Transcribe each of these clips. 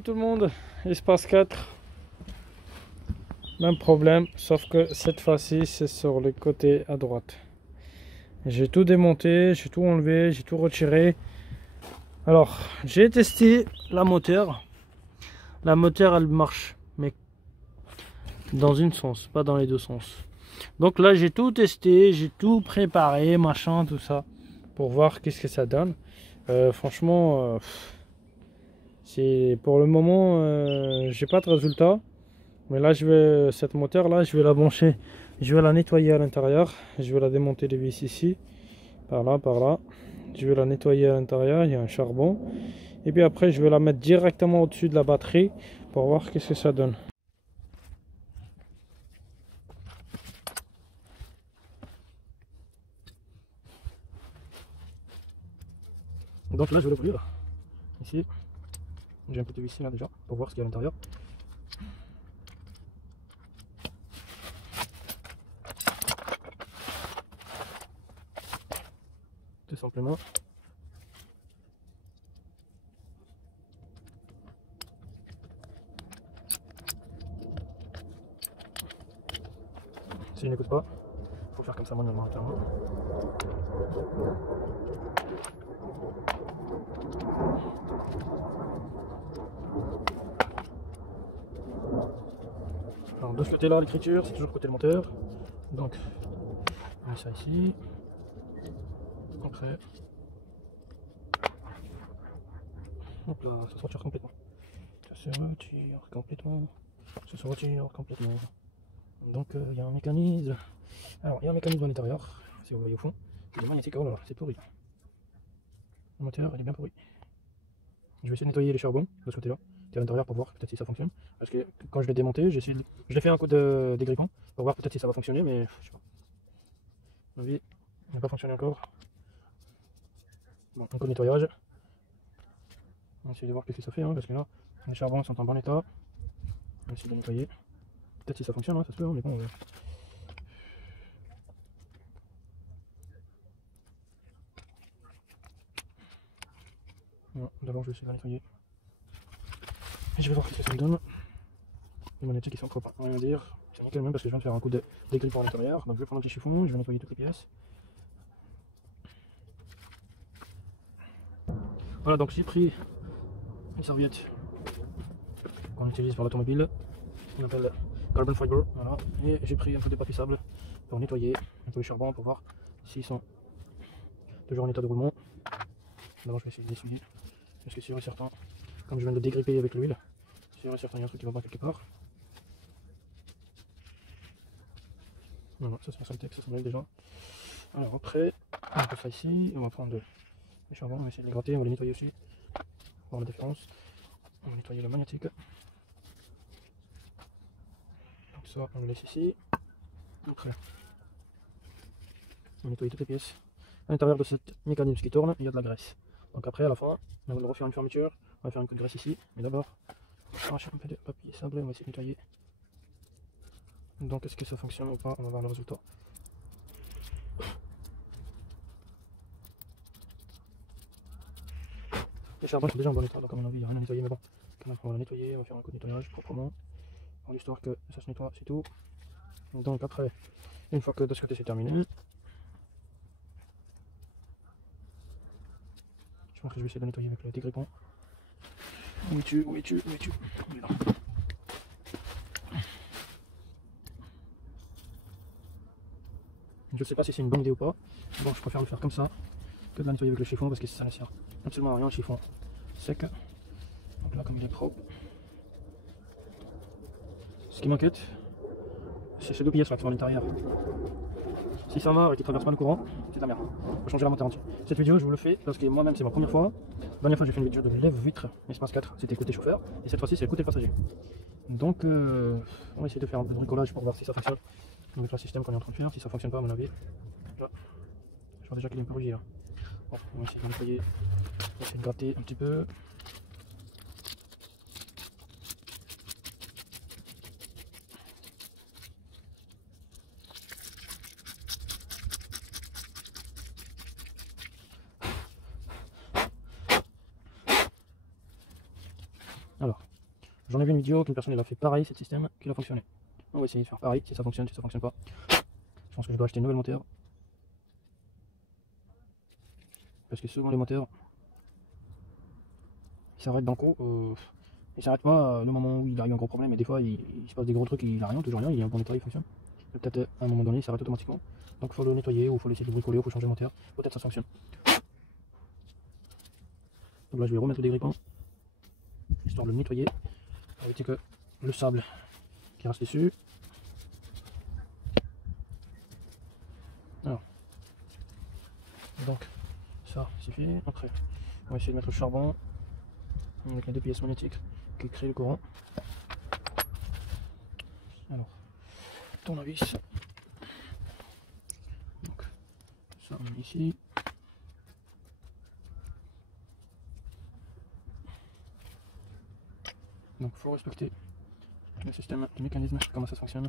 Salut tout le monde, Espace 4. Même problème, sauf que cette fois-ci c'est sur le côté à droite. J'ai tout démonté, j'ai tout enlevé, j'ai tout retiré. Alors, j'ai testé la moteur. La moteur elle marche, mais dans une sens, pas dans les deux sens. Donc là j'ai tout testé, j'ai tout préparé, machin, tout ça, pour voir qu'est-ce que ça donne. Franchement, c'est pour le moment, j'ai pas de résultat. Mais là, cette moteur là, je vais la brancher, je vais la nettoyer à l'intérieur, je vais la démonter les vis ici, par là, par là. Je vais la nettoyer à l'intérieur, il y a un charbon. Et puis après, je vais la mettre directement au-dessus de la batterie pour voir qu'est-ce que ça donne. Donc là, je vais l'ouvrir. Ici, j'ai un petit vis là déjà pour voir ce qu'il y a à l'intérieur. Tout simplement. Si je n'écoute pas, il faut faire comme ça manuellement. Alors de ce côté là, l'écriture, c'est toujours côté le moteur. Donc, on met ça ici. Après, hop là, ça se retire complètement. Ça se retire complètement. Ça se retire complètement. Donc il y a un mécanisme. Alors il y a un mécanisme à l'intérieur, si vous voyez au fond. Il est magnétique, oh là là, c'est pourri. Le moteur il est bien pourri. Je vais essayer de nettoyer les charbons de ce côté là, qui est à l'intérieur pour voir peut-être si ça fonctionne. Parce que quand je l'ai démonté, je l'ai fait un coup de dégrippant pour voir peut-être si ça va fonctionner, mais je sais pas. À mon avis, il n'a pas fonctionné encore. Bon, un coup de nettoyage. On va essayer de voir ce que ça fait, hein, parce que là, les charbons sont en bon état. On va essayer de nettoyer. Peut-être si ça fonctionne, hein, ça se peut, hein, mais bon. Voilà, d'abord je vais essayer de la nettoyer. Et je vais voir ce que ça me donne. Les magnétiques ils sont propres, rien à dire. C'est nickel même parce que je viens de faire un coup de dégrippant à l'intérieur. Donc je vais prendre un petit chiffon, je vais nettoyer toutes les pièces. Voilà, donc j'ai pris une serviette qu'on utilise pour l'automobile, qu'on appelle carbon fiber, voilà. Et j'ai pris un peu de papier sable pour nettoyer un peu les charbons pour voir s'ils sont toujours en état de roulement. D'abord je vais essayer de l'essuyer, parce que sûr et certain, comme je viens de le dégripper avec l'huile, sûr et certain il y a un truc qui va pas quelque part. Voilà, ça c'est un saleté que ça s'enlève déjà. Alors après, on fait ça ici, on va prendre les charbons, on va essayer de les gratter, on va les nettoyer aussi, pour voir la différence. On va nettoyer le magnétique. Donc ça, on le laisse ici. Après, on va nettoyer toutes les pièces. À l'intérieur de ce mécanisme qui tourne, il y a de la graisse. Donc après, à la fin, on va refaire une fermeture, on va faire un coup de graisse ici. Mais d'abord, on va arracher un peu de papier sable, on va essayer de nettoyer. Donc est-ce que ça fonctionne ou pas? On va voir le résultat. Les charbons sont déjà en bon état, donc à mon avis il n'y a rien à nettoyer, mais bon, quand même on va la nettoyer, on va faire un coup de nettoyage proprement, pour l'histoire que ça se nettoie, c'est tout. Donc après, une fois que de ce côté c'est terminé, je pense que je vais essayer de nettoyer avec le dégrippant. Où es-tu? Où es-tu? Où es-tu? Il est là. Je sais pas si c'est une bonne idée ou pas. Bon, je préfère le faire comme ça que de la nettoyer avec le chiffon parce que ça ne sert absolument à rien, le chiffon sec. Donc là, comme il est propre. Ce qui m'inquiète, c'est ces deux pièces là qui sont à l'intérieur. Si ça marche et qu'il ne traverse pas le courant, c'est de la merde. Il faut changer la moteur entière. Cette vidéo, je vous le fais parce que moi-même, c'est ma première fois. La dernière fois, j'ai fait une vidéo de lève-vitre Espace 4, c'était côté chauffeur. Et cette fois-ci, c'est le côté passager. Donc, on va essayer de faire un peu de bricolage pour voir si ça fonctionne. Avec le système qu'on est en train de faire, si ça fonctionne pas, à mon avis. Là, je vois déjà qu'il est un peu rigide là. Bon, on va essayer de nettoyer, on va essayer de gratter un petit peu. Alors, J'en ai vu une vidéo qu'une personne elle a fait pareil, ce système, qu'il a fonctionné. On va essayer de faire pareil, si ça fonctionne, si ça fonctionne pas. Je pense que je dois acheter une nouvelle moteur. Parce que souvent les moteurs, ils s'arrêtent d'un coup. Ils s'arrêtent pas le moment où il arrive un gros problème. Et des fois, il se passe des gros trucs, il n'a rien, toujours rien, il y a un bon nettoyé, il fonctionne. Peut-être à un moment donné, il s'arrête automatiquement. Donc il faut le nettoyer, ou il faut laisser du bricoler, ou il faut changer le moteur. Peut-être ça fonctionne. Donc là, je vais remettre des grippins, histoire de le nettoyer, pour éviter que le sable qui reste dessus. Alors, donc ça c'est fait. Après, on va essayer de mettre le charbon avec les deux pièces magnétiques qui créent le courant. Alors, tournevis. Donc, ça on met ici. Donc, il faut respecter le système, le mécanisme, comment ça fonctionne,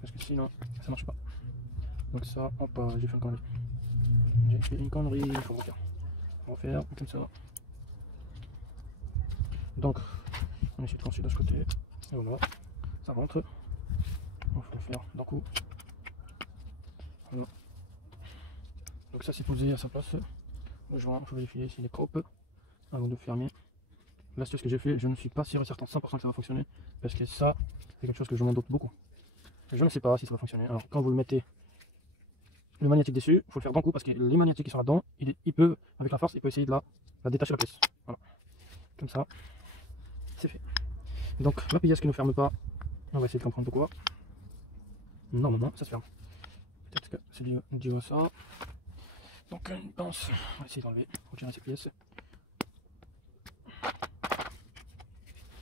parce que sinon ça marche pas. Donc ça, hop, j'ai fait une connerie. J'ai fait une connerie, il faut refaire. Refaire comme ça. Donc, on essaie de lancer de ce côté. Et voilà, ça rentre. Il faut le faire d'un coup. Voilà. Donc ça c'est posé à sa place. Le joint, il faut vérifier s'il est propre avant de fermer. L'astuce que j'ai fait, je ne suis pas sûr et certain 100% que ça va fonctionner. Parce que ça, c'est quelque chose que je m'en doute beaucoup. Je ne sais pas si ça va fonctionner. Alors quand vous le mettez le magnétique dessus, il faut le faire d'un coup parce que les magnétiques qui sont là-dedans, il peut, avec la force, il peut essayer de la détacher la pièce. Voilà. Comme ça, c'est fait. Donc la pièce qui ne ferme pas, on va essayer de comprendre pourquoi. Normalement, ça se ferme. Peut-être que c'est dû à ça. Donc une pince, on va essayer d'enlever, retirer ces pièces.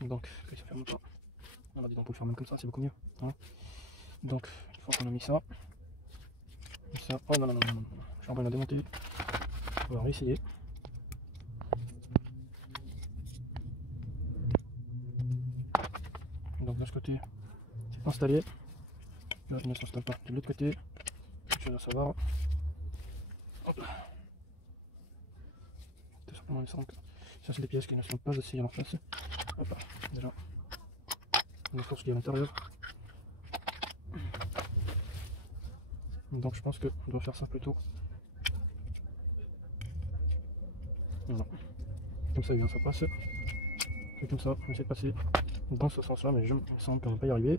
Donc ça ne ferme pas. On va dire qu'on peut le faire même comme ça, c'est beaucoup mieux. Voilà. Donc une fois qu'on a mis ça, oh non, je suis en train de la démonter. On va réessayer. Donc de ce côté, c'est installé. Là, je ne s'installe pas. De l'autre côté, je dois savoir. Hop. Tout simplement, il semble que ça, c'est des pièces qui ne sont pas assez à leur place. Hop là, déjà. La force qui est à l'intérieur. Donc je pense qu'on doit faire ça plutôt. Voilà. Comme ça, ça passe. Et comme ça, on essaie de passer dans ce sens-là, mais je me sens qu'on ne va pas y arriver.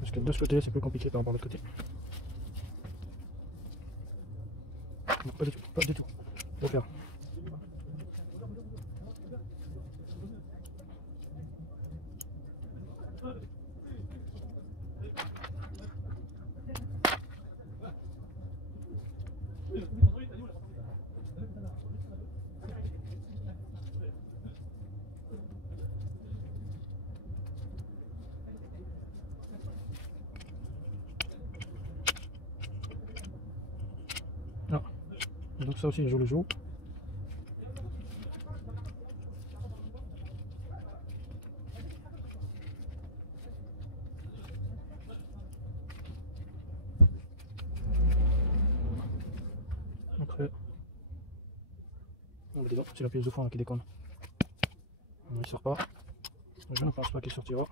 Parce que de ce côté, c'est plus compliqué par rapport à l'autre côté. Non, pas du tout, pas du tout. Faut faire. Non. Donc ça aussi, je le joue. Après, oh, dis donc, c'est la pièce de fond là, qui déconne. Il ne sort pas. Je ne pense pas qu'il sortira.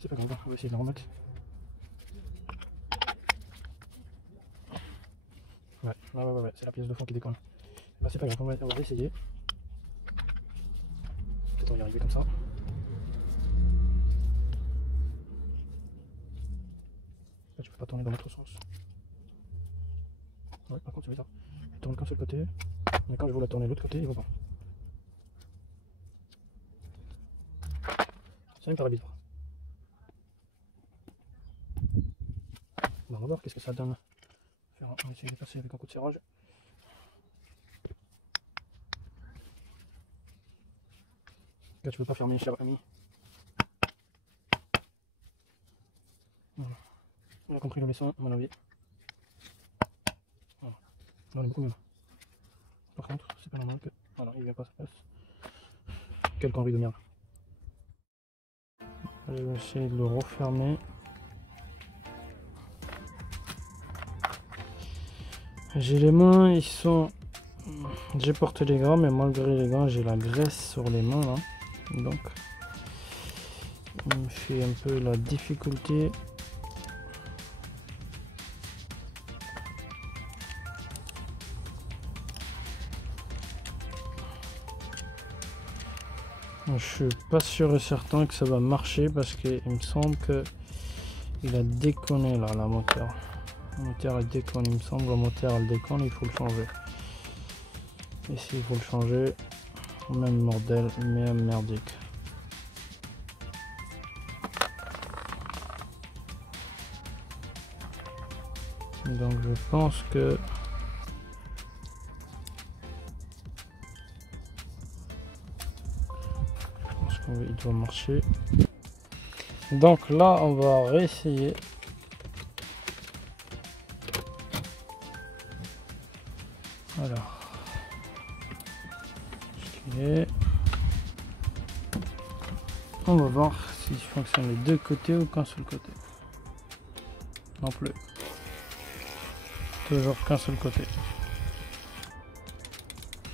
C'est pas grave, on va essayer de la remettre. Ouais, c'est la pièce de fond qui déconne. Bah, c'est pas grave, on va essayer. Peut-être on va y arriver comme ça. Là, tu peux pas tourner dans l'autre sens. Ouais, par contre, c'est bizarre. Je tourne qu'un seul côté, mais quand je veux la tourner de l'autre côté, il va pas. Ça me paraît bizarre. Bon, on va voir qu'est-ce que ça donne. On va essayer de passer avec un coup de serrage. Là, tu peux pas fermer, cher ami. Voilà. On a compris le leçon, à mon avis. Voilà. On est beaucoup mieux. Par contre, c'est pas normal que. Voilà, il vient pas à sa place. Quelle connerie de merde. Je vais essayer de le refermer. J'ai les mains, ils sont. J'ai porté les gants, mais malgré les gants, j'ai la graisse sur les mains là. Donc, me fait un peu la difficulté. Je suis pas sûr et certain que ça va marcher parce qu'il me semble que il a déconné là, la moteur. Le moteur elle déconne, il me semble, le moteur elle déconne, il faut le changer. Ici il faut le changer, même modèle, même merdique. Donc je pense que il doit marcher. Donc là on va réessayer. Alors, on va voir s'il fonctionne les deux côtés ou qu'un seul côté. Non plus. Toujours qu'un seul côté.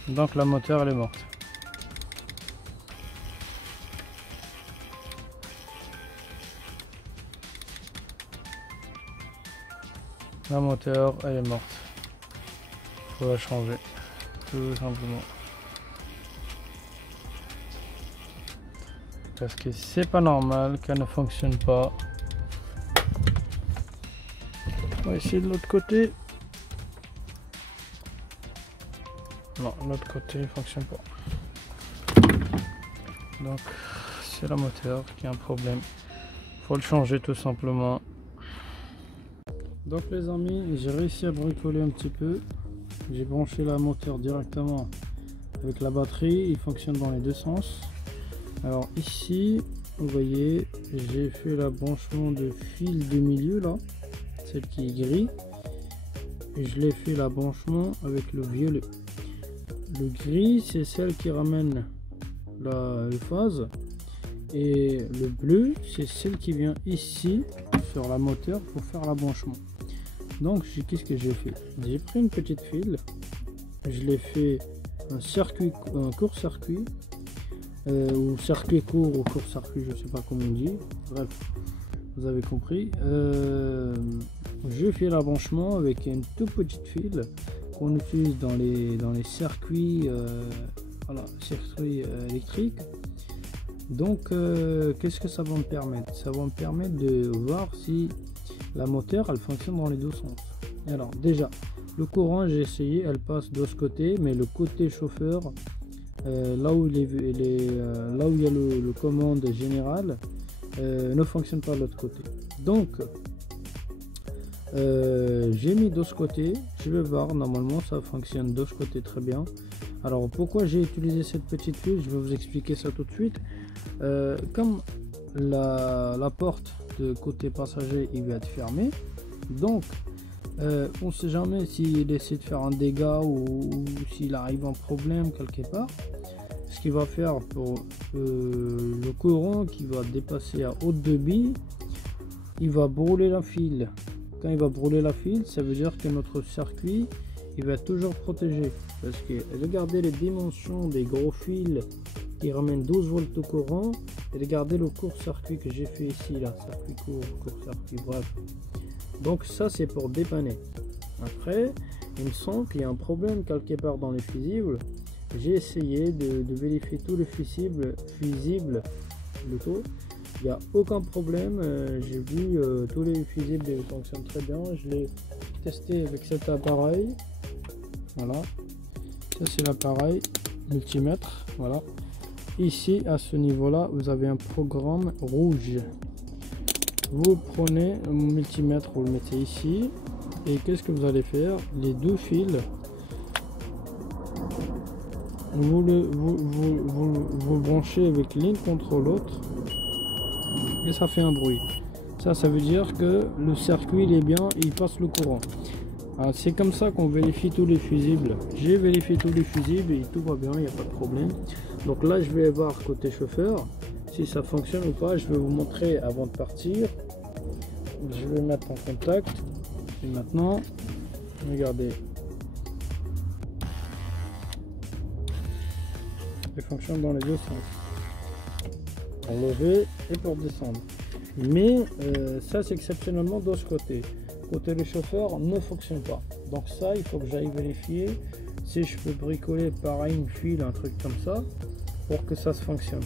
Donc la moteur elle est morte. La moteur elle est morte. Faut la changer. Tout simplement. Parce que c'est pas normal qu'elle ne fonctionne pas. On va essayer de l'autre côté. Non, l'autre côté ne fonctionne pas. Donc c'est la moteur qui a un problème. Faut le changer tout simplement. Donc les amis, j'ai réussi à bricoler un petit peu. J'ai branché la moteur directement avec la batterie. Il fonctionne dans les deux sens. Alors ici, vous voyez, j'ai fait le branchement de fil du milieu là, celle qui est gris. Et je l'ai fait le branchement avec le violet. Le gris, c'est celle qui ramène la phase. Et le bleu, c'est celle qui vient ici sur la moteur pour faire le branchement. Donc qu'est-ce que j'ai fait? J'ai pris une petite file, je l'ai fait un court-circuit, ou circuit court ou court-circuit, je sais pas comment on dit, bref, vous avez compris. Je fais le branchement avec une toute petite file qu'on utilise dans les circuits, voilà, circuits électriques. Donc qu'est-ce que ça va me permettre? Ça va me permettre de voir si la moteur elle fonctionne dans les deux sens. Alors déjà le courant, j'ai essayé, elle passe de ce côté, mais le côté chauffeur, là où il y a le commande générale, ne fonctionne pas de l'autre côté. Donc j'ai mis de ce côté, je vais voir, normalement ça fonctionne de ce côté très bien. Alors pourquoi j'ai utilisé cette petite file, je vais vous expliquer ça tout de suite. Comme la porte de côté passager il va être fermé, donc on sait jamais s'il essaie de faire un dégât ou s'il arrive un problème quelque part. Ce qu'il va faire pour le courant qui va dépasser à haute débit, il va brûler la file. Quand il va brûler la file, ça veut dire que notre circuit il va toujours protégé, parce que regardez les dimensions des gros fils qui ramènent 12 volts de courant, et regardez le court-circuit que j'ai fait ici là, circuit court-circuit, bref. Donc ça c'est pour dépanner. Après il me semble qu'il y a un problème quelque part dans les fusibles. J'ai essayé de vérifier tous les fusibles plutôt. Il n'y a aucun problème. J'ai vu tous les fusibles fonctionnent très bien. Je l'ai testé avec cet appareil. Voilà, ça c'est l'appareil multimètre. Voilà, ici à ce niveau là vous avez un programme rouge. Vous prenez un multimètre, vous le mettez ici, et qu'est-ce que vous allez faire? Les deux fils, vous branchez avec l'une contre l'autre, et ça fait un bruit. Ça veut dire que le circuit il est bien, il passe le courant. C'est comme ça qu'on vérifie tous les fusibles. J'ai vérifié tous les fusibles et tout va bien, il n'y a pas de problème. Donc là je vais voir côté chauffeur si ça fonctionne ou pas. Je vais vous montrer avant de partir. Je vais mettre en contact. Et maintenant, regardez. Il fonctionne dans les deux sens. pour lever et pour descendre. Mais ça c'est exceptionnellement de ce côté. Côté le chauffeur ne fonctionne pas. Donc ça, il faut que j'aille vérifier si je peux bricoler pareil une file, un truc comme ça, pour que ça se fonctionne.